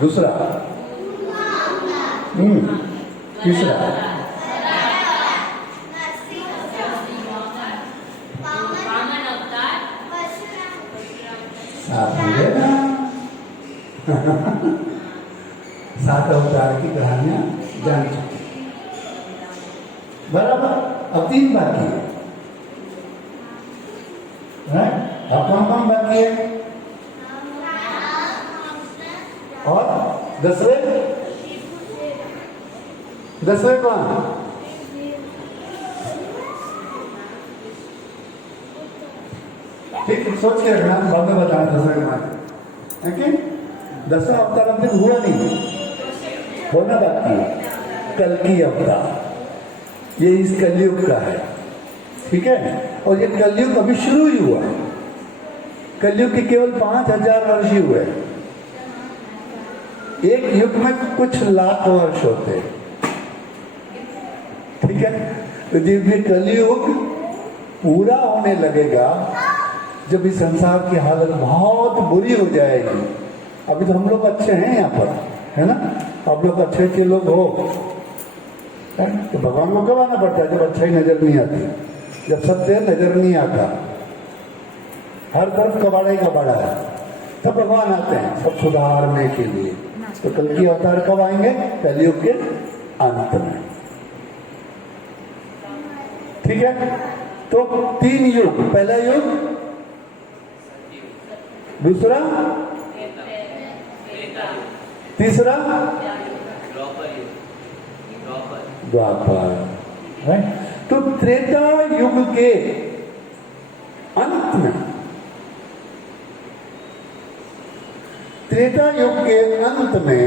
दूसरा तीसरा सात अवतार की कहानियां जान चुके बराबर। अब 3 बाकी है। अब कौन बाकी है? और 10वें कौन? ठीक सोच के रखना, बाद में बताना 10वें के बारे में। 10वां अवतार अब दिन हुआ नहीं, होना बाकी है। कल की अवतार ये इस कलयुग का है, ठीक है। और ये कलयुग अभी शुरू ही हुआ है। कलयुग के केवल 5000 वर्ष ही हुए। एक युग में कुछ लाख वर्ष होते, ठीक है। तो जब ये कलयुग पूरा होने लगेगा, जब इस संसार की हालत बहुत बुरी हो जाएगी। अभी तो हम लोग अच्छे हैं यहाँ पर, है ना। आप लोग अच्छे अच्छे लोग हो, तो भगवान को कब आना पड़ता है? जब अच्छाई नजर नहीं आती, जब सत्य नजर नहीं आता, हर तरफ कबाड़ा ही कबाड़ा है, तब भगवान आते हैं सब सुधारने के लिए। तो कल की अवतार कब आएंगे? कलयुग के अंत में, ठीक है। तो 3 युग, पहला युग, दूसरा, तीसरा द्वापर है। तो त्रेता युग के अंत में, त्रेता युग के अंत में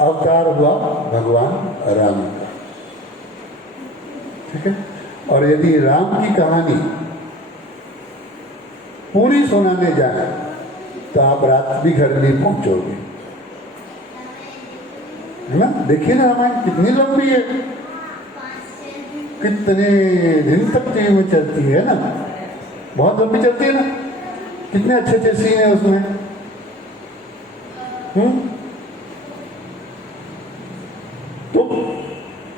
अवतार हुआ भगवान राम का, ठीक है। और यदि राम की कहानी पूरी सुनाने जाए तो आप रात भी घर नहीं पहुंचोगे, है ना। देखिए ना रामायण कितनी लंबी है, कितने दिन तक टीवी में चलती है ना, बहुत लंबी चलती है ना। कितने अच्छे अच्छे सीन है उसमें। तो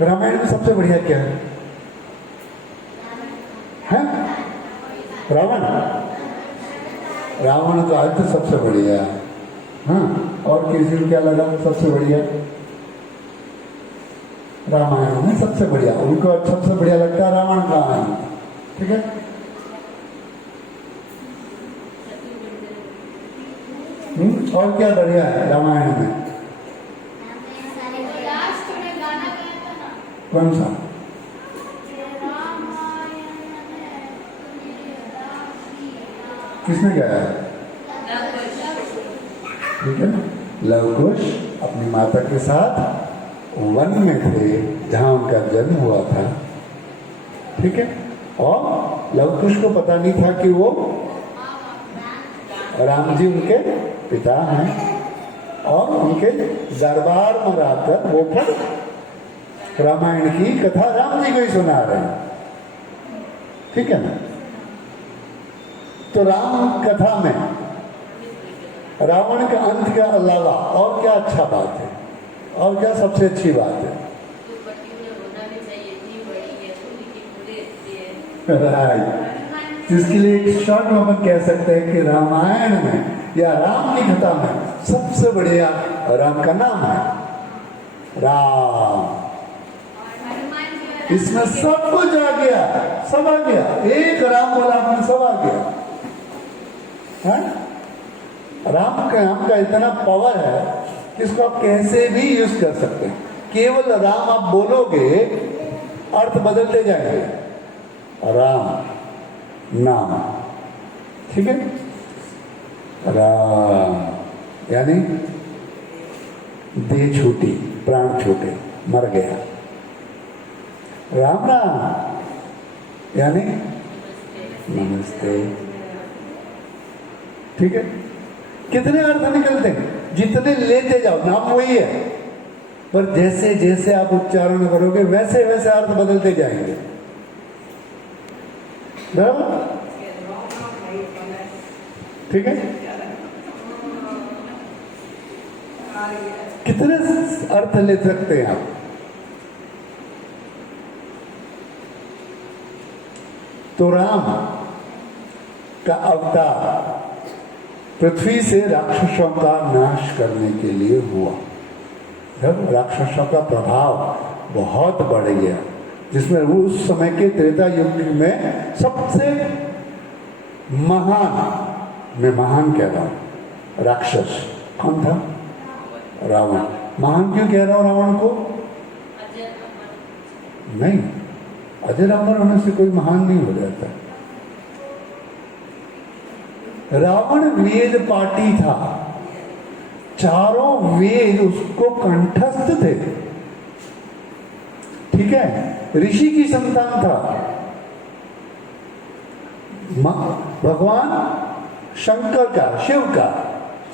रामायण में सबसे बढ़िया क्या है? रावण। रावण का अर्थ सबसे बढ़िया है। हाँ, और किसी को क्या लगा सबसे बढ़िया? रामायण में सबसे बढ़िया, उनको सबसे बढ़िया लगता है रावण का आनंद, ठीक है। और क्या बढ़िया है रामायण में? कौन सा? किसने गाया है? ठीक है। लव कुश अपनी माता के साथ वन में थे, जहां उनका जन्म हुआ था, ठीक है। और लव कुश को पता नहीं था कि वो राम जी उनके पिता हैं, और उनके दरबार में रहकर वो पर रामायण की कथा राम जी को ही सुना रहे हैं, ठीक है ना। तो राम कथा में रावण के अंत के अलावा और क्या अच्छा बात है, और क्या सबसे अच्छी बात है? जिसके लिए एक शॉर्ट में हम कह सकते हैं कि रामायण में या राम की कथा में सबसे बढ़िया राम का नाम है राम। इसमें सब कुछ आ गया, सब आ गया। एक राम बोला आपने, सब आ गया है? राम के नाम का इतना पावर है कि इसको आप कैसे भी यूज कर सकते हैं। केवल राम आप बोलोगे, अर्थ बदलते जाएंगे। राम नाम, ठीक है। राम यानी देह छूटी, प्राण छूटे, मर गया। राम राम यानी नमस्ते, ठीक है। कितने अर्थ निकलते हैं, जितने लेते जाओ, नाम वही है, पर जैसे जैसे आप उच्चारण करोगे वैसे वैसे अर्थ बदलते जाएंगे। बराबर। ठीक है, कितने अर्थ ले सकते हैं आप। तो राम का अवतार पृथ्वी से राक्षसों का नाश करने के लिए हुआ। जब राक्षसों का प्रभाव बहुत बढ़ गया, जिसमें वो उस समय के त्रेता युग में सबसे महान, मैं महान कह रहा हूं, राक्षस कौन था? रावण। महान क्यों कह रहा हूं रावण को? नहीं, अजर अमर होने से कोई महान नहीं हो जाता। रावण वेद पाठी था, चारों वेद उसको कंठस्थ थे, ठीक है, ऋषि की संतान था। भगवान शंकर का, शिव का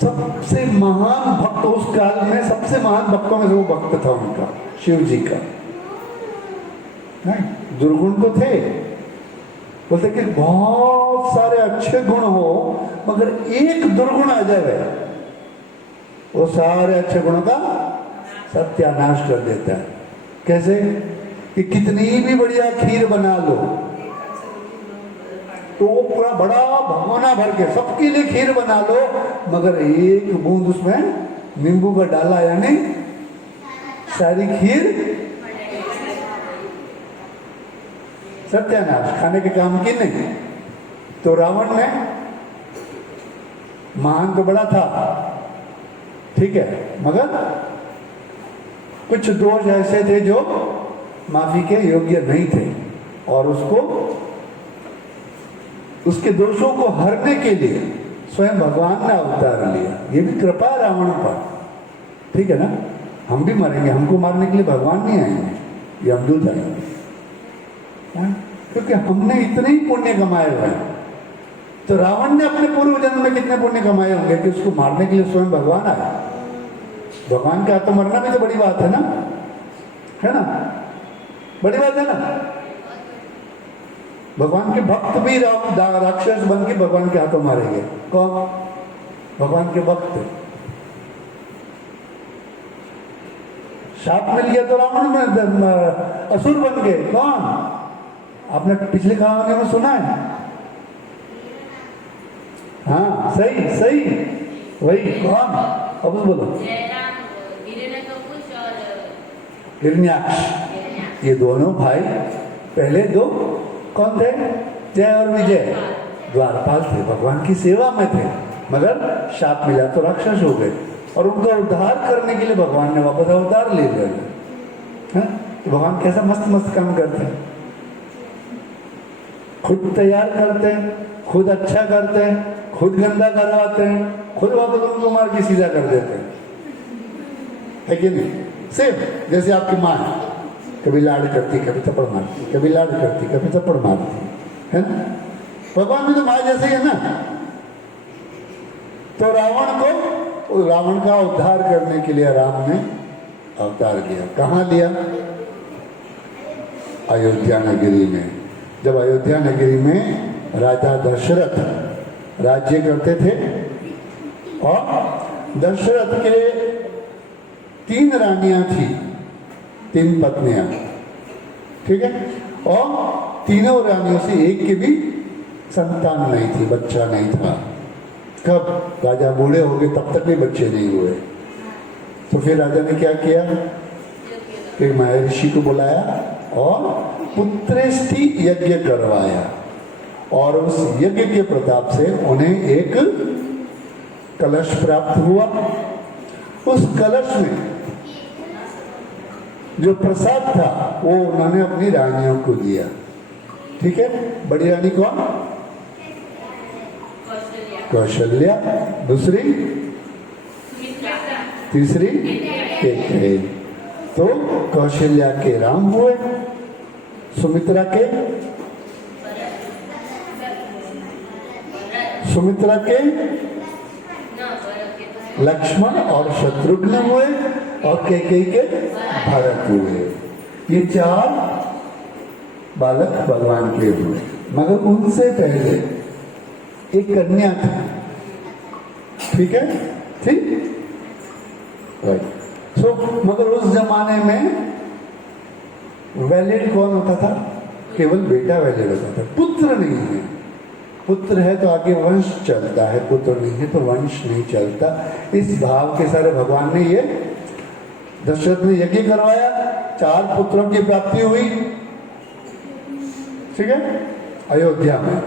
सबसे महान भक्त उस काल में, सबसे महान भक्तों में से वो भक्त था उनका, शिव जी का। नहीं, दुर्गुण तो थे, बोलते कि बहुत सारे अच्छे गुण हो मगर एक दुर्गुण आ जाए, वो सारे अच्छे गुणों का सत्यानाश कर देता है। कैसे? कि कितनी भी बढ़िया खीर बना लो तो पूरा बड़ा भगोना भर के सबके लिए खीर बना लो, मगर एक बूंद उसमें नींबू का डाला यानी सारी खीर सत्यानाश, खाने के काम की नहीं। तो रावण ने, महान तो बड़ा था, ठीक है, मगर कुछ दोष ऐसे थे जो माफी के योग्य नहीं थे, और उसको, उसके दोषों को हरने के लिए स्वयं भगवान ने अवतार लिया। ये भी कृपा रावण पर, ठीक है ना। हम भी मरेंगे, हमको मारने के लिए भगवान नहीं आएंगे, ये यमदूत आएंगे, क्योंकि हमने इतने ही पुण्य कमाए हुए हैं। तो रावण ने अपने पूर्व जन्म में कितने पुण्य कमाए होंगे कि उसको मारने के लिए स्वयं भगवान आए। भगवान के हाथ तो मरना भी तो बड़ी बात है ना, है ना, बड़ी बात है ना। भगवान के भक्त भी राक्षस बन के भगवान के हाथों मारेंगे। कौन? भगवान के भक्त। शाप मिल गया तो रावण में असुर बन गए। कौन? आपने पिछले कहानी में सुना है, हाँ सही सही, वही। कौन? अब बोलो। हिरण्याक्ष। ये दोनों भाई पहले दो कौन थे? जय और विजय, द्वारपाल थे, भगवान की सेवा में थे, मगर शाप मिला तो राक्षस हो गए, और उनका उद्धार करने के लिए भगवान ने वापस अवतार ले लिया। तो भगवान कैसा मस्त मस्त काम करते हैं, खुद तैयार करते हैं, खुद अच्छा करते हैं, खुद गंदा करवाते हैं, खुद वापस उनको मार के सीधा कर देते हैं, है कि नहीं? सेम जैसे आपकी माँ है, कभी लाड करती, कभी थप्पड़ मारती, कभी लाड करती, कभी थप्पड़ मारती, है ना। भगवान भी तो माँ जैसे ही है ना। तो रावण का उद्धार करने के लिए राम ने अवतार किया। कहाँ लिया? अयोध्या नगरी में। जब अयोध्या नगरी में राजा दशरथ राज्य करते थे, और दशरथ के 3 रानियां थी, 3 पत्नियां, ठीक है, और तीनों रानियों से एक की भी संतान नहीं थी, बच्चा नहीं था। कब राजा बूढ़े हो गए तब तक भी बच्चे नहीं हुए। तो फिर राजा ने क्या किया कि महर्षि को बुलाया और पुत्रेष्टि यज्ञ करवाया, और उस यज्ञ के प्रताप से उन्हें एक कलश प्राप्त हुआ। उस कलश में जो प्रसाद था वो उन्होंने अपनी रानियों को दिया, ठीक है। बड़ी रानी कौन? कौशल्या। दूसरी? तीसरी? कैकेयी। तो कौशल्या के राम हुए, सुमित्रा के लक्ष्मण और शत्रुघ्न हुए, और कैकेयी के भरत हुए। ये 4 बालक भगवान के हुए। मगर उनसे पहले एक कन्या थी, ठीक है, ठीक। सो मगर उस जमाने में वैलिड कौन होता था? केवल बेटा वैलिड होता था, पुत्र नहीं है। पुत्र है तो आगे वंश चलता है, पुत्र नहीं है तो वंश नहीं चलता। इस भाव के सारे भगवान ने ये दशरथ ने यज्ञ करवाया, 4 पुत्रों की प्राप्ति हुई, ठीक है, अयोध्या में।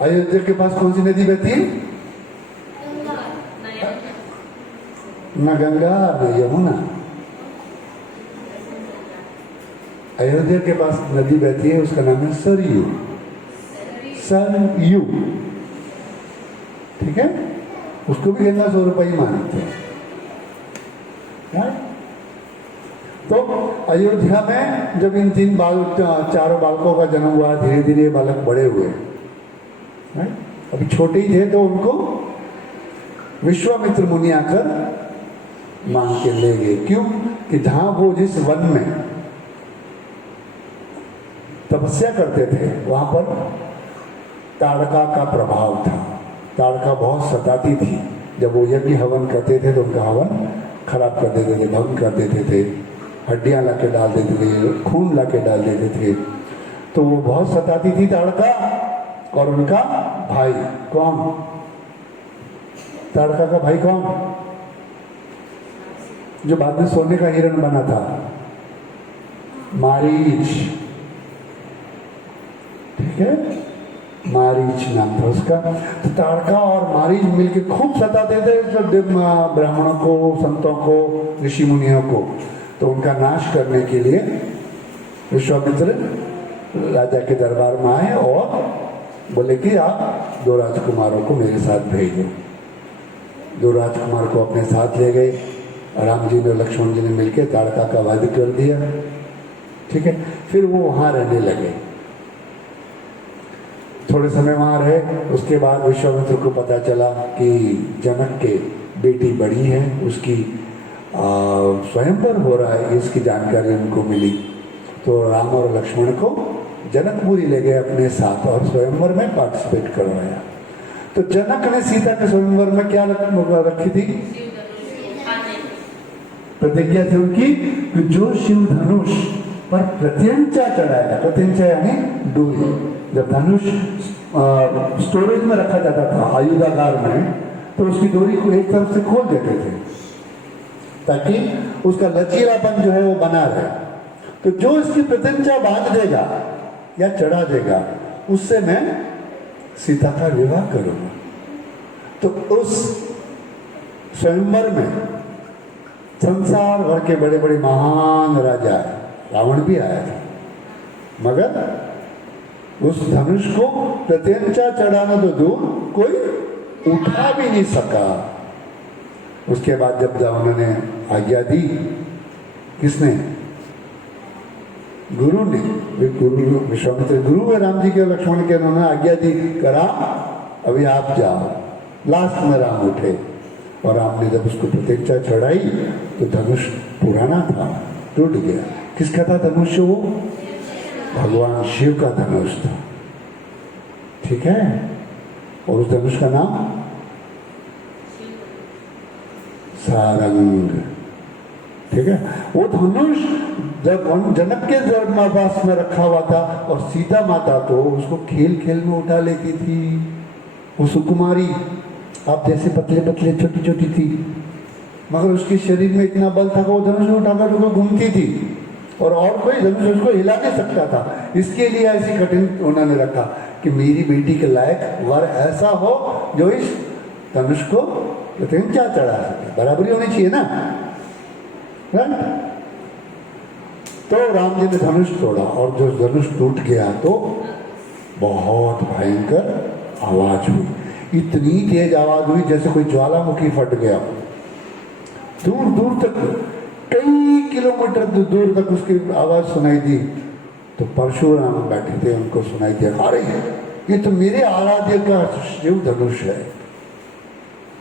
अयोध्या के पास कौन सी नदी बहती है? न गंगा न यमुना। अयोध्या के पास नदी बहती है, उसका नाम है सरयू। सरयू, ठीक है, उसको भी गंगा स्वरूप ही मानते हैं। तो अयोध्या में जब इन 4 बालकों का जन्म हुआ, धीरे धीरे बालक बड़े हुए, अभी छोटे ही थे तो उनको विश्वामित्र मुनि आकर मांग के ले गए। क्यों? कि जहां वो जिस वन में तपस्या करते थे वहां पर ताड़का का प्रभाव था। ताड़का बहुत सताती थी, जब वो यज्ञ हवन करते थे तो उनका हवन खराब कर देते थे, भंग कर देते थे, हड्डियां लाके डाल देते थे, खून लाके डाल देते थे। तो वो बहुत सताती थी ताड़का। और उनका भाई कौन? ताड़का का भाई कौन? जो बाद में सोने का हिरण बना था, मारीच, ठीक है, मारीच नाम था उसका। तो ताड़का और मारीच मिलकर खूब सताते थे ब्राह्मणों को, संतों को, ऋषि मुनियों को। तो उनका नाश करने के लिए विश्वामित्र राजा के दरबार में आए और बोले कि आप 2 राजकुमारों को मेरे साथ भेजो। 2 राजकुमार को अपने साथ ले गए। राम जी ने, लक्ष्मण जी ने मिलकर ताड़का का वध कर दिया, ठीक है। फिर वो वहां रहने लगे, थोड़े समय वहां रहे। उसके बाद विश्वामित्र को पता चला कि जनक के बेटी बड़ी है, उसकी स्वयंवर हो रहा है, इसकी जानकारी उनको मिली। तो राम और लक्ष्मण को जनकपुरी ले गए अपने साथ और स्वयंवर में पार्टिसिपेट करवाया। तो जनक ने सीता के स्वयंवर में क्या रखी थी? प्रतिज्ञा थी उनकी कि जो शिव धनुष पर प्रत्यंचा चढ़ाएगा, प्रत्यंचा यानी डोरी। जब धनुष स्टोरेज में रखा जाता था आयुधागार में, तो उसकी डोरी को एक तरफ से खोल देते थे ताकि उसका लचीलापन जो है वो बना रहे। तो जो इसकी प्रत्यंचा बांध देगा या चढ़ा देगा, उससे मैं सीता का विवाह करूंगा। तो उस स्वयंवर में संसार भर के बड़े बड़े महान राजा, रावण भी आया था, मगर उस धनुष को प्रत्यंचा चढ़ाना तो दूर, कोई उठा भी नहीं सका। उसके बाद जब उन्होंने आज्ञा दी, किसने? गुरु ने। गुरु विश्वामित्र गुरु है राम जी के, लक्ष्मण के। उन्होंने आज्ञा दी, करा अभी आप जाओ। लास्ट में राम उठे और राम ने जब उसको प्रत्यंचा चढ़ाई तो धनुष पुराना था, टूट गया। किसका था धनुष? वो भगवान शिव का धनुष था, ठीक है। और उस धनुष का नाम सारंग, ठीक है। वो धनुष जब जनक के धर्मावास में रखा हुआ था और सीता माता तो उसको खेल खेल में उठा लेती थी। वो सुकुमारी आप जैसे पतले पतले छोटी छोटी थी, मगर उसके शरीर में इतना बल था कि वो धनुष उठाकर उसको घूमती थी और कोई धनुष उसको हिला नहीं सकता था। इसके लिए ऐसी कठिन उन्होंने रखा कि मेरी बेटी के लायक वर ऐसा हो जो इस धनुष को प्रत्यंचा चढ़ा सके। बराबरी होनी चाहिए ना, राइट। तो राम जी ने धनुष तोड़ा और जो धनुष टूट गया तो बहुत भयंकर आवाज हुई। इतनी तेज आवाज हुई जैसे कोई ज्वालामुखी फट गया। दूर दूर तक, कई किलोमीटर दूर तक उसकी आवाज सुनाई दी। तो परशुराम बैठे थे, उनको सुनाई दिया, अरे ये तो मेरे आराध्य का शिव धनुष है,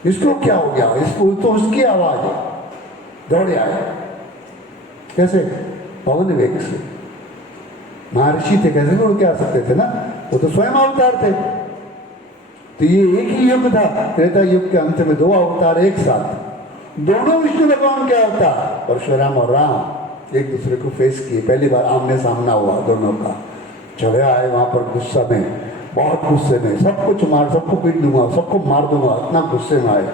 इसको क्या हो गया? इसको तो उसकी आवाज है। दौड़े आए, कैसे? पवन वेग से। महर्षि थे, कैसे उड़ के आ सकते थे ना, वो तो स्वयं अवतार थे। तो ये एक ही युग था। त्रेता युग के अंत में 2 अवतार एक साथ, दोनों विष्णु भगवान के अवतार परशुराम और राम एक दूसरे को फेस किए। पहली बार आमने सामना हुआ दोनों का। झगड़ा आए वहां पर गुस्सा में, बहुत गुस्से में, सब कुछ मार, सबको पीट दूंगा, सबको मार दूंगा, इतना गुस्से में आए।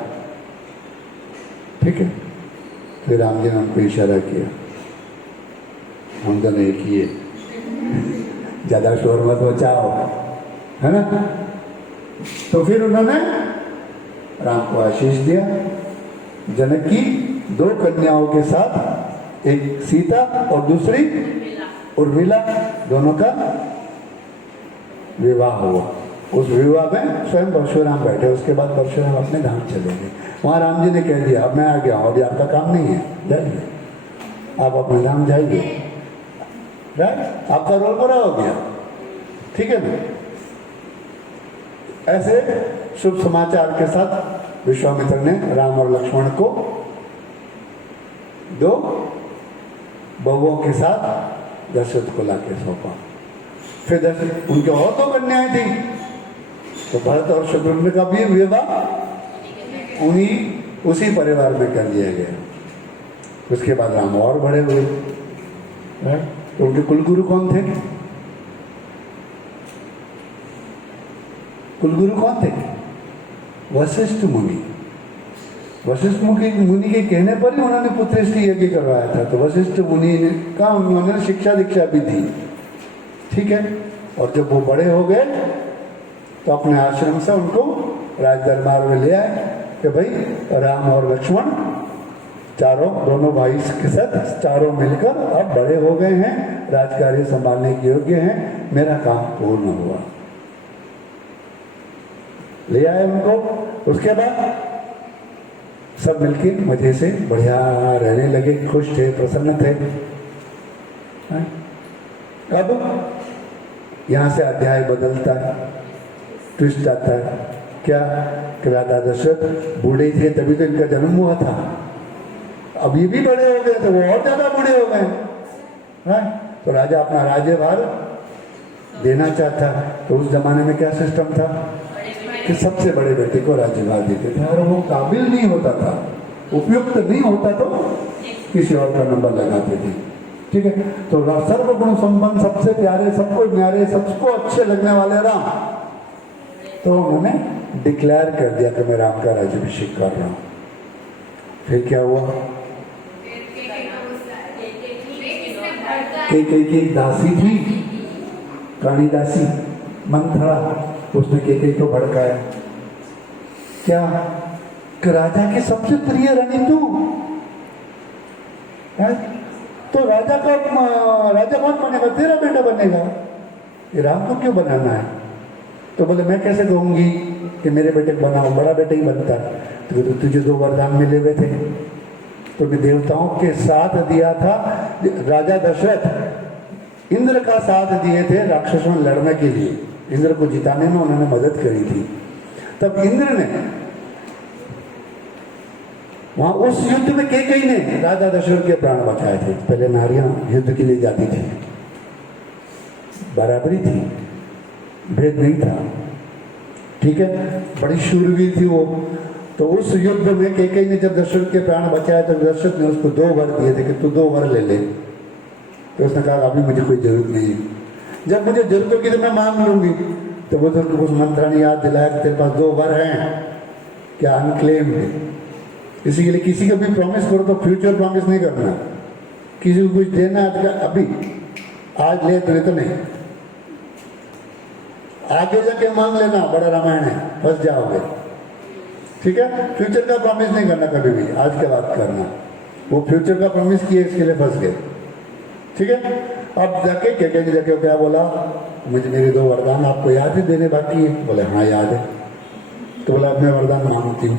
ठीक है, फिर राम जी ने उनको इशारा किया, हम दोनों एक ही है, ज्यादा शोर मत बचाओ, है ना। तो फिर उन्होंने राम को आशीष दिया। जनक की 2 कन्याओं के साथ, एक सीता और दूसरी उर्मिला, दोनों का विवाह हुआ। उस विवाह में स्वयं परशुराम बैठे। उसके बाद परशुराम अपने धाम चले गए। वहां राम जी ने कह दिया, अब मैं आ गया हूं, अभी आपका काम नहीं है, जाइए आप अपने धाम जाइए। राइट, आपका रोल पूरा हो गया। ठीक है ना। ऐसे शुभ समाचार के साथ विश्वामित्र ने राम और लक्ष्मण को 2 बहुओं के साथ दशरथ को लाके सौंपा। फिर दशरथ, उनके और 2 कन्याएं थी, तो भरत और शत्रुघ्न का भी विवाह उसी परिवार में कर दिया गया। उसके बाद राम और बड़े हुए। तो उनके कुलगुरु कौन थे? कुलगुरु कौन थे? वशिष्ठ मुनि। वशिष्ठ मुनि के कहने पर ही उन्होंने पुत्रेष्टि यज्ञ करवाया था। तो वशिष्ठ मुनि ने का उन्होंने शिक्षा दीक्षा भी दी। ठीक है। और जब वो बड़े हो गए तो अपने आश्रम से उनको राज दरबार में ले आए कि भाई राम और लक्ष्मण दोनों भाई के साथ चारों मिलकर अब बड़े हो गए हैं, राजकार्य संभालने के योग्य हैं, मेरा काम पूर्ण हुआ। ले आए उनको। उसके बाद सब मिलके मजे से बढ़िया रहने लगे, खुश थे, प्रसन्न थे। अब यहां से अध्याय बदलता है, ट्विस्ट आता है। क्या? कि राजा दशरथ बूढ़े थे तभी तो इनका जन्म हुआ था। अब ये भी बड़े हो गए तो वो और ज्यादा बूढ़े हो गए। तो राजा अपना राज्यभार देना चाहता। तो उस जमाने में क्या सिस्टम था कि सबसे बड़े बेटे को राज्यभार देते थे, और वो काबिल नहीं होता था, उपयुक्त नहीं होता तो किसी और का नंबर लगाते थे। ठीक है। तो सर्वगुण संपन्न, सबसे प्यारे, सबको न्यारे, सबको अच्छे लगने वाले राम, तो उन्होंने डिक्लेयर कर दिया कि मैं राम का राज्याभिषेक कर रहा हूं। फिर क्या हुआ? कई दासी थी, काली दासी मंथरा, उसने कई को भड़काया। क्या? कि राजा की सबसे प्रिय रानी तू है? तो राजा कौन बनेगा? तेरा बेटा बनेगा। ये राम को क्यों बनाना है? तो बोले मैं कैसे कहूंगी कि मेरे बेटे को बनाओ, बड़ा बेटा ही बनता। तो तुझे 2 वरदान मिले हुए थे, तो देवताओं के साथ दिया था। राजा दशरथ इंद्र का साथ दिए थे राक्षसों में लड़ने के लिए, इंद्र को जिताने में उन्होंने मदद करी थी। तब इंद्र ने वहां उस युद्ध में कई ने राजा दशरथ के प्राण बचाए थे। पहले नारियां युद्ध के लिए जाती थी, बराबरी थी, भेद नहीं था। ठीक है। बड़ी शूरवीर थी वो। तो उस युद्ध में कई ने जब दशरथ के प्राण बचाए तो दशरथ ने उसको 2 वर दिए थे कि तू 2 वर ले ले। तो उसने कहा अभी मुझे कोई जरूरत नहीं है, जब मुझे जरूरत होगी तो मैं मांग लूंगी। तो वो तो उस मंत्रा ने याद दिलाया कि तेरे पास 2 वर हैं, क्या अनक्लेम्ड है। इसी के लिए किसी को भी प्रॉमिस करो तो फ्यूचर प्रॉमिस नहीं करना। किसी को कुछ देना है तो अभी आज ले तो नहीं, आगे जाके मांग लेना, बड़ा रामायण है, फंस जाओगे। ठीक है। फ्यूचर का प्रॉमिस नहीं करना कभी भी, आज के बात करना। वो फ्यूचर का प्रॉमिस किए, इसके लिए फंस गए। ठीक है। अब जाके क्या बोला, मुझे मेरे 2 वरदान आपको याद है देने बाकी है? बोले हाँ याद है। तो बोला अब मैं वरदान मांगती हूँ।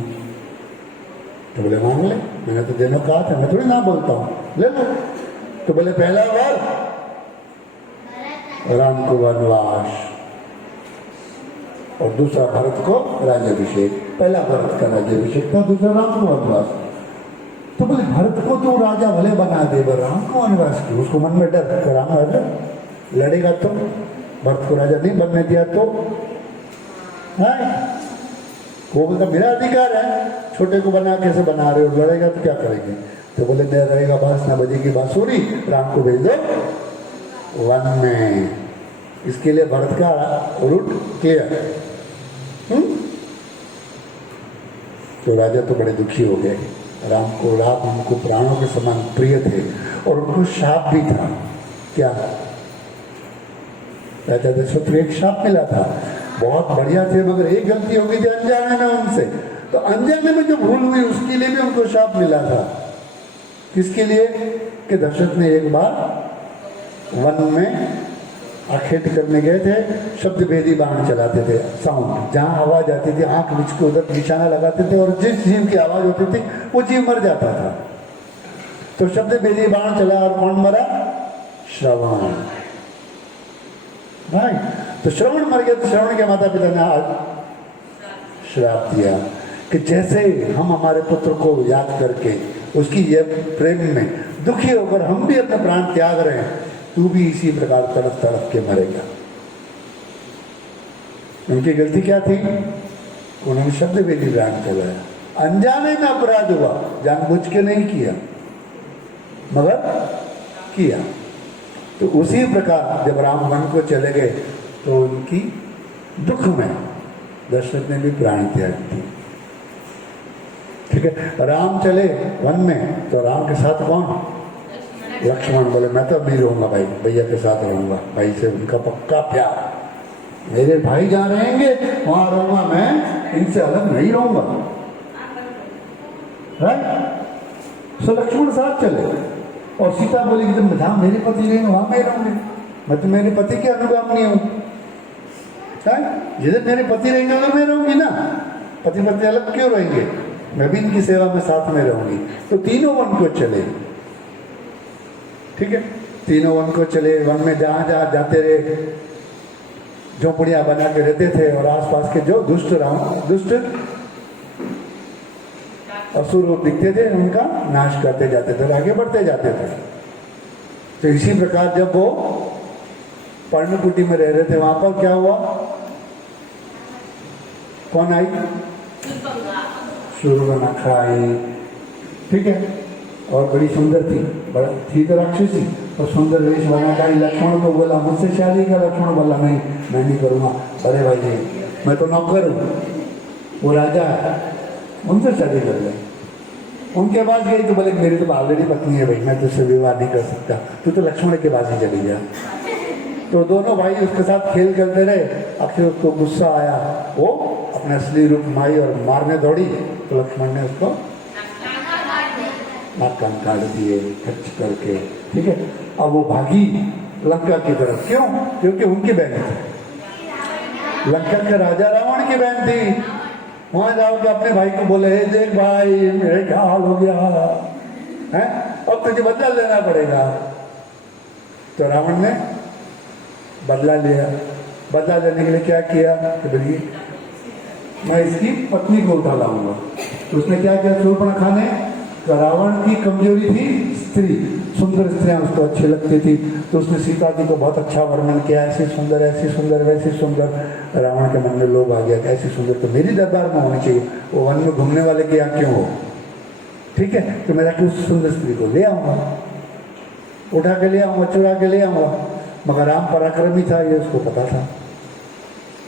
तो बोले मांग ले, मैंने तो देना कहा था, मैं थोड़ी ना बोलता हूँ, ले लो। तो बोले पहला वर राम को वनवास, और दूसरा भरत को राज्याभिषेक। पहला भरत का राज्याभिषेक था, दूसरा राम को वनवास। तो बोले भरत को तो राजा भले बना दे, पर राम को वनवास क्यों? उसको मन में डर, राम राजा लड़ेगा तो, भरत को राजा नहीं बनने दिया तो है। वो बोलता मेरा अधिकार है, छोटे को बना कैसे बना रहे हो, लड़ेगा तो क्या करेंगे। तो बोले न रहेगा बांस न बजेगी बांसुरी, राम को भेज दो वन में। इसके लिए भरत का रूट क्लियर। तो राजा तो बड़े दुखी हो गए। राम उनको प्राणों के समान प्रिय थे और उनको शाप भी था। क्या राजा दशरथ को एक शाप मिला था, बहुत बढ़िया थे मगर एक गलती हो गई थी अनजाने में उनसे, तो अनजाने में जो भूल हुई उसके लिए भी उनको शाप मिला था। किसके लिए कि दशरथ ने एक बार वन में आखेट करने गए थे, शब्द भेदी बाण चलाते थे, साउंड जहां आवाज आती थी आंख बिच के उधर निशाना लगाते थे और जिस जीव की आवाज होती थी वो जीव मर जाता था। तो शब्द भेदी बाण चला और कौन मरा? श्रवण भाई। तो श्रवण मर गया तो श्रवण के माता पिता ने आज श्राप दिया कि जैसे हम हमारे पुत्र को याद करके उसकी यह प्रेम में दुखी होकर हम भी अपना प्राण त्याग रहे हैं, तू भी इसी प्रकार तड़प तड़प के मरेगा। उनकी गलती क्या थी? उन्होंने शब्द वेदी प्राण चलाया, अनजाने में अपराध हुआ, जानबूझ के नहीं किया मगर किया। तो उसी प्रकार जब राम वन को चले गए तो उनकी दुख में दशरथ ने भी प्राण त्याग दिए। ठीक है, राम चले वन में तो राम के साथ कौन? लक्ष्मण। बोले मैं तो नहीं रहूंगा भाई, भैया के साथ रहूंगा, भाई से उनका पक्का प्यार, मेरे भाई जहाँ रहेंगे वहां रहूंगा, मैं इनसे अलग नहीं रहूंगा। सो लक्ष्मण साथ चले और सीता बोली कि जब जहाँ मेरे पति नहीं वहां मैं रहूंगी, मैं तो मेरे पति के अनुगामी हूँ। जिधर मेरे पति रहेंगे तो मैं रहूंगी ना, पति पत्नी अलग क्यों रहेंगे, मैं भी इनकी सेवा में साथ में रहूंगी। तो तीनों वन को चले। ठीक है, तीनों वन को चले, वन में जहां जहां जाते रहे झोपड़ियां बना के रहते थे और आसपास के जो दुष्ट असुर दिखते थे उनका नाश करते जाते थे और आगे बढ़ते जाते थे। तो इसी प्रकार जब वो पर्णकुटी में रह रहे थे वहां पर क्या हुआ? कौन आई? शूर्पणखा आई। ठीक है, और बड़ी सुंदर थी, बड़ा थी तो राक्षसी और सुंदर वेश बना कर लक्ष्मण को बोला मुझसे शादी का। लक्ष्मण बोला नहीं, मैं नहीं करूँगा। अरे भाई जी, मैं तो नौकर हूँ, वो राजा है, उनसे शादी कर ले। उनके पास गई तो बोले मेरी तो ऑलरेडी पत्नी है भाई, मैं तुझसे विवाह नहीं कर सकता, तू तो लक्ष्मण के पास ही चली गया। तो दोनों भाई उसके साथ खेल खेलते रहे। आखिर उसको गुस्सा आया, वो अपना असली रूप माई और मारने दौड़ी तो लक्ष्मण ने उसको नाक कान काट दिए खर्च करके। ठीक है, अब वो भागी लंका की तरफ। क्यों? क्योंकि उनकी बहन थी, लंका के राजा रावण की बहन थी। वहां जाओगे अपने भाई को बोले देख भाई मेरे क्या हाल हो गया है, अब तुझे बदला लेना पड़ेगा। तो रावण ने बदला लिया। बदला लेने के लिए क्या किया कि बोलिए मैं इसकी पत्नी को उठा लाऊंगा। तो उसने क्या किया? शूर्पणखा ने, रावण की कमजोरी थी स्त्री, सुंदर स्त्रियां उसको अच्छी लगती थी, तो उसने सीता जी को बहुत अच्छा वर्णन किया, ऐसी सुंदर वैसी सुंदर। रावण के मन में लोभ आ गया कि ऐसी सुंदर तो मेरी दरबार में होनी चाहिए, वो वन में घूमने वाले के यहाँ क्यों हो। ठीक है, तो मैं जाकर उस सुंदर स्त्री को ले आऊंगा, उठा के ले आऊंगा, चुरा के ले आऊंगा। मगर राम पराक्रमी था, ये उसको पता था।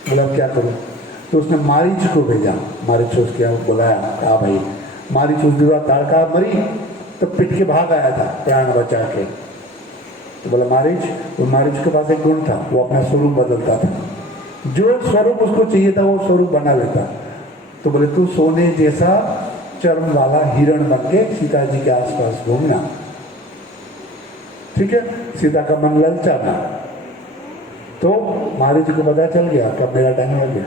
मतलब क्या करूं? तो उसने मारीच को भेजा, मारीच को उसके यहाँ बुलाया, आ भाई। मारीच उस दिन ताड़का मरी तो पिट के भाग आया था प्राण बचा के। तो बोला मारीच, वो मारीच के पास एक गुण था, वो अपना स्वरूप बदलता था, जो स्वरूप उसको चाहिए था वो स्वरूप बना लेता। तो बोले तू सोने जैसा चर्म वाला हिरण बन के सीता जी के आसपास घूमना। ठीक है, सीता का मन ललचाना। तो मारीच को पता चल गया कि अब मेरा टाइम लग गया।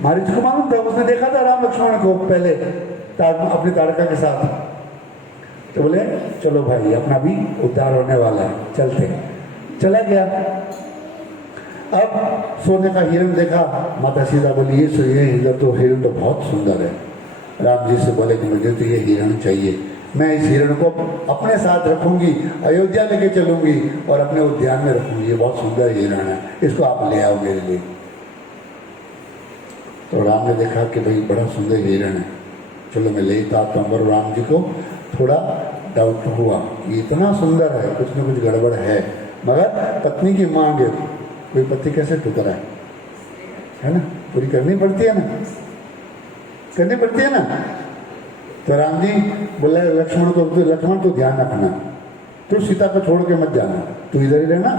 मारीच को मालूम था, उसने देखा था राम लक्ष्मण को पहले अपनी ताड़का के साथ। तो बोले चलो भाई अपना भी उद्धार होने वाला है, चलते। चला गया। अब सोने का हिरण देखा, माता सीता बोली ये हिरण तो बहुत सुंदर है। राम जी से बोले कि मुझे तो ये हिरण चाहिए, मैं इस हिरण को अपने साथ रखूंगी, अयोध्या लेके चलूंगी और अपने उद्यान में रखूंगी, ये बहुत सुंदर हिरण है, इसको आप ले आओ मेरे लिए। तो राम ने देखा कि भाई बड़ा सुंदर हिरण है, चलो मैं ले आता हूँ। और राम जी को थोड़ा डाउट हुआ कि इतना सुंदर है, कुछ न कुछ गड़बड़ है, मगर पत्नी की मांग है, कोई पति कैसे ठुकरा है ना, पूरी करनी पड़ती है ना, करनी पड़ती है ना। तो राम जी बोला लक्ष्मण को, तो लक्ष्मण तो ध्यान रखना, तू सीता को छोड़ के मत जाना, तू इधर ही रहना,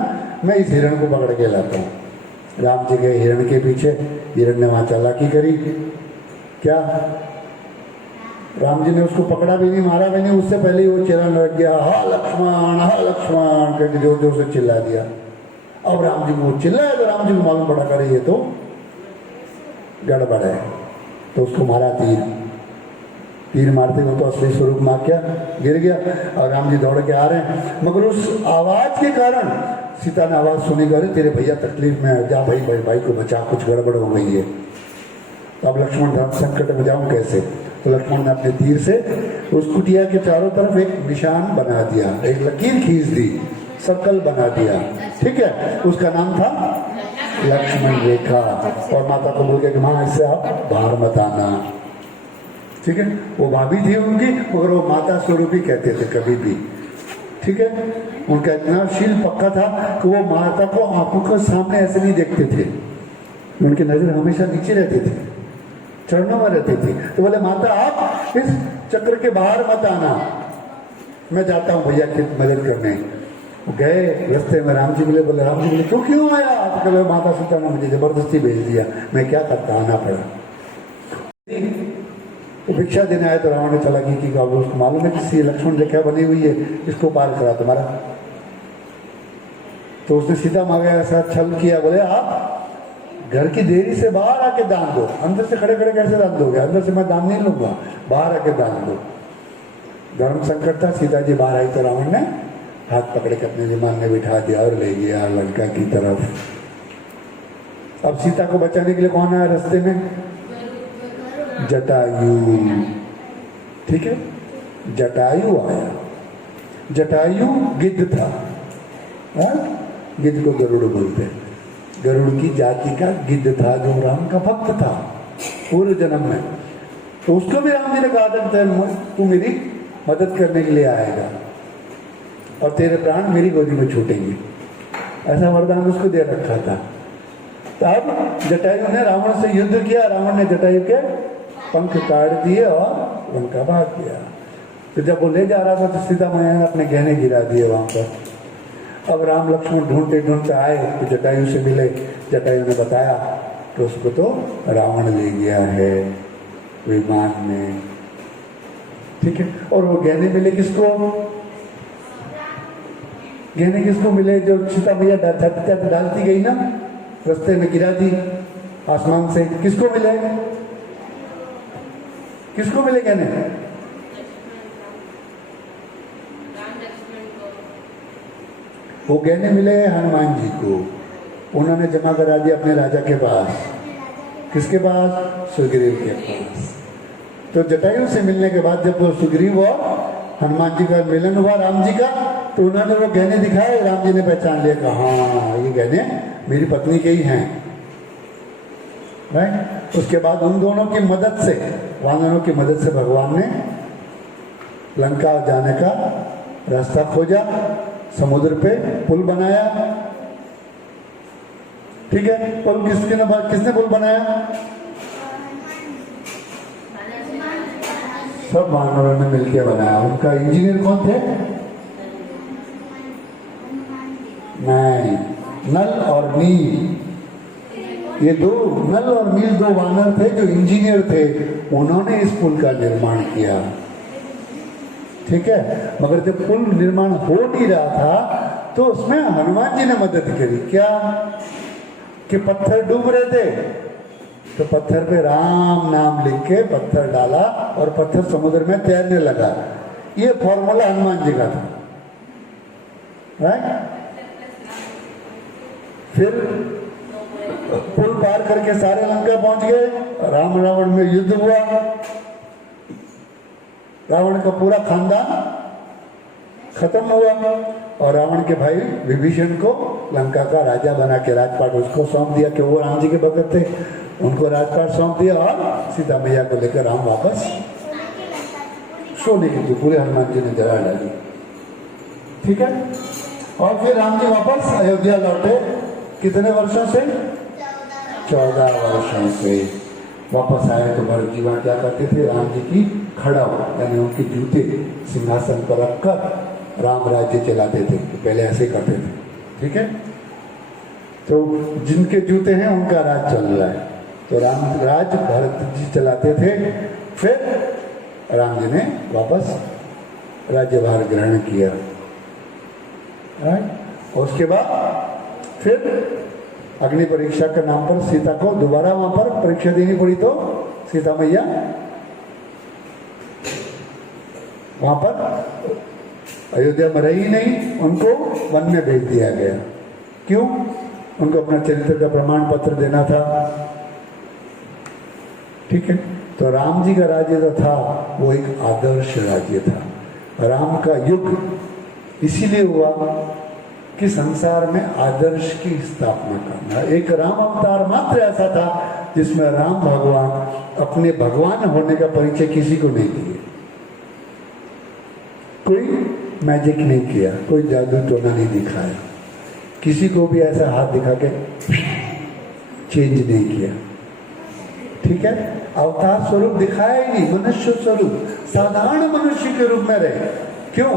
मैं इस हिरण को पकड़ के लाता हूँ। राम जी गए हिरण के पीछे, हिरण ने वहाँ चालाकी करी, क्या राम जी ने उसको पकड़ा भी नहीं, मारा भी नहीं, उससे पहले ही वो चिल्लाने लग गया, हा लक्ष्मण करके जोर जोर से चिल्ला दिया। अब राम जी को चिल्लाया तो राम जी को मालूम पड़ा करे ये तो गड़बड़ है, तो उसको मारा तीर मारते हुए तो असली स्वरूप मार क्या गिर गया, और राम जी दौड़ के आ रहे हैं, मगर उस आवाज के कारण सीता ने आवाज सुनी, करे तेरे भैया तकलीफ में है, जा भाई को बचा, कुछ गड़बड़ हो गई है। अब लक्ष्मण धर्म संकट में जाऊं कैसे, तो लक्ष्मण ने अपने तीर से उस कुटिया के चारों तरफ एक निशान बना दिया, एक लकीर खींच दी, सर्कल बना दिया, ठीक है, उसका नाम था लक्ष्मण रेखा। और माता को बोल के कि माँ इससे आप बाहर मत आना, ठीक है। वो भाभी थी उनकी, मगर वो माता स्वरूप ही कहते थे कभी भी, ठीक है। उनका इतना शील पक्का था कि वो माता को आंखों के सामने ऐसे नहीं देखते थे, उनकी नजर हमेशा नीचे रहती थी, चरणों में रहती थी। तो बोले माता आप इस चक्र के बाहर मत आना, मैं जाता हूँ भैया की मदद करने। गए, रास्ते में राम जी मिले, बोले राम जी मिले, तू क्यों आया? तो कहे माता सीता ने मुझे जबरदस्ती भेज दिया, मैं क्या करता, आना पड़ा। तो भिक्षा देने आए तो रावण ने चला की उसको मालूम है किसी लक्ष्मण रेखा बनी हुई है, इसको पार करा तुम्हारा। तो उसने सीता माँ के साथ छल किया, बोले आप घर की देरी से बाहर आके दान दो, अंदर से खड़े खड़े कैसे दान दोगे, अंदर से मैं दान नहीं लूंगा, बाहर आके दान दो। धर्म संकट था, सीता जी बाहर आई तो रावण ने हाथ पकड़ के अपने विमान में बिठा दिया और ले गया लंका की तरफ। अब सीता को बचाने के लिए कौन आया रास्ते में? जटायु, ठीक है, जटायु आया। जटायु गिद्ध था, गिद्ध को गरुड़ बोलते हैं, गरुड़ की जाति का गिद्ध था जो राम का भक्त था पूर्व जन्म में। तो उसको भी राम जी ने कहा था तू मेरी मदद करने के लिए आएगा और तेरे प्राण मेरी गोदी में छूटेंगे, ऐसा वरदान उसको दे रखा था। तब जटायु ने रावण से युद्ध किया, रावण ने जटायु के पंख काट दिए और उनका भाग दिया। तो जब वो ले जा रहा था तो सीता मैया ने अपने गहने गिरा दिए वहां पर। अब राम लक्ष्मण ढूंढते ढूंढते आए तो जटायु से मिले, जटायु ने बताया कि उसको तो रावण ले गया है विमान में, ठीक है। और वो गहने मिले किसको? गहने किसको मिले? जो सीता मैया डालती गई ना, रास्ते में गिरा दी आसमान से, किसको मिले? किसको मिले गहने? वो गहने मिले हनुमान जी को, उन्होंने जमा करा दिया अपने राजा के पास। किसके पास? सुग्रीव के पास। तो जटायु से मिलने के बाद जब वो सुग्रीव और हनुमान जी का मिलन हुआ राम जी का, तो उन्होंने वो गहने दिखाए, राम जी ने पहचान लिया कि हाँ ये गहने मेरी पत्नी के ही हैं, राइट। उसके बाद उन दोनों की मदद से, वानरों की मदद से भगवान ने लंका जाने का रास्ता खोजा, समुद्र पे पुल बनाया, ठीक है। पुल किसने पुल बनाया? सब वानरों ने मिलकर बनाया। उनका इंजीनियर कौन थे? नहीं, नल और नील, ये दो, नल और नील दो वानर थे जो इंजीनियर थे, उन्होंने इस पुल का निर्माण किया, ठीक है। मगर जब पुल निर्माण हो नहीं रहा था तो उसमें हनुमान जी ने मदद करी। क्या? कि पत्थर डूब रहे थे तो पत्थर पे राम नाम लिख के पत्थर डाला और पत्थर समुद्र में तैरने लगा। ये फॉर्मूला हनुमान जी का था, राइट। फिर पुल पार करके सारे लंका पहुंच गए, राम रावण में युद्ध हुआ, रावण का पूरा खानदान खत्म हुआ। और रावण के भाई विभीषण को लंका का राजा बना के राजपाट उसको सौंप दिया कि वो राम जी के भगत थे, उनको राजपाट सौंप दिया और सीता मैया को लेकर राम वापस सोने की पूरे हनुमान जी ने जला डाली। ठीक है, और फिर राम जी वापस अयोध्या लौटे। कितने वर्षों से? 14 वर्षों से वापस आए। तो भरत जी वहां क्या करते थे? राम जी की खड़ाऊ यानी उनके जूते सिंहासन पर रखकर राम राज्य चलाते थे। पहले ऐसे करते थे। ठीक है, तो जिनके जूते हैं उनका राज चल रहा है। तो राम राज भरत जी चलाते थे। फिर राम जी ने वापस राज्यभार ग्रहण किया। और उसके बाद फिर अग्नि परीक्षा के नाम पर सीता को दोबारा वहां पर परीक्षा देनी पड़ी। तो सीता मैया वहां पर अयोध्या में रही नहीं, उनको वन में भेज दिया गया। क्यों? उनको अपना चरित्र का प्रमाण पत्र देना था। ठीक है, तो राम जी का राज्य जो था वो एक आदर्श राज्य था। राम का युग इसीलिए हुआ कि संसार में आदर्श की स्थापना करना। एक राम अवतार मात्र ऐसा था जिसमें राम भगवान अपने भगवान होने का परिचय किसी को नहीं दिए। कोई मैजिक नहीं किया, कोई जादू टोना नहीं दिखाया, किसी को भी ऐसा हाथ दिखा के चेंज नहीं किया। ठीक है, अवतार स्वरूप दिखाया ही नहीं, मनुष्य स्वरूप साधारण मनुष्य के रूप में रहे। क्यों?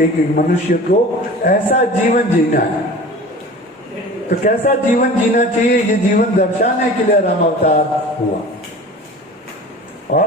एक मनुष्य को ऐसा जीवन जीना है। तो कैसा जीवन जीना चाहिए, ये जीवन दर्शाने के लिए राम अवतार हुआ। और